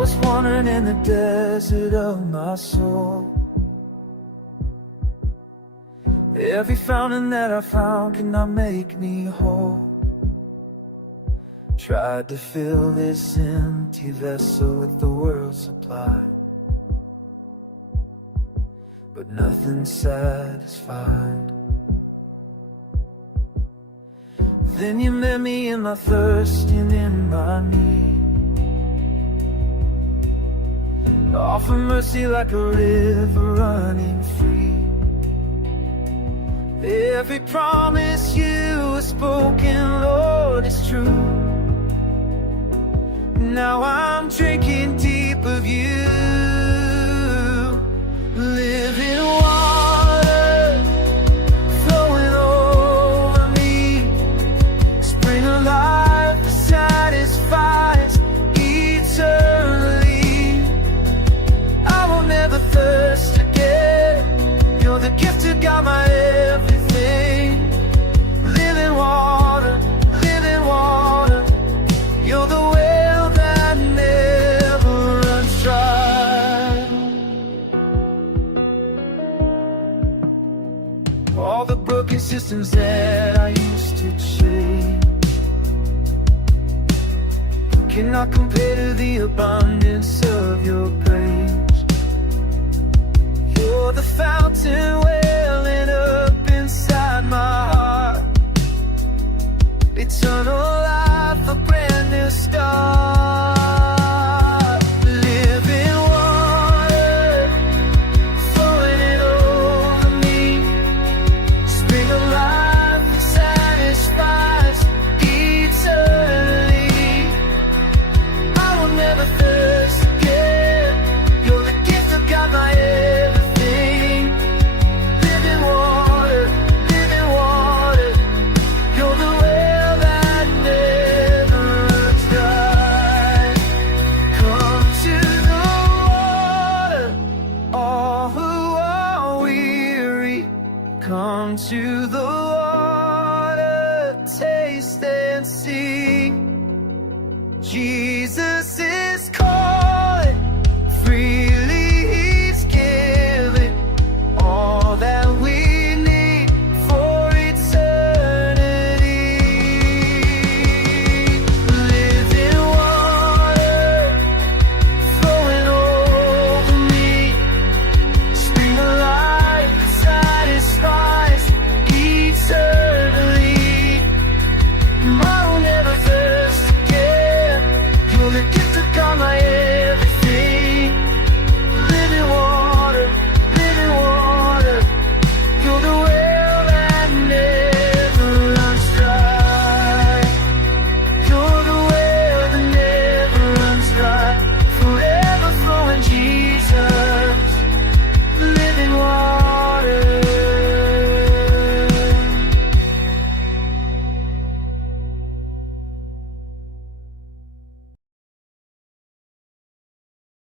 was wandering in the desert of my soul. Every fountain that I found cannot make me whole. Tried to fill this empty vessel with the world's supply, but nothing satisfied. Then you met me in my thirst and in my need. Offer mercy like a river running free. Every promise you have spoken, Lord, is true. Now I'm drinking deep of you. Living water flowing over me. Spring of life that satisfies eternally. I will never thirst again. You're the gift of God, my everything. Living water, living water. You're the well that never runs dry. All the broken systems that I used to change cannot compare to the abundance of your grace. You're the fountain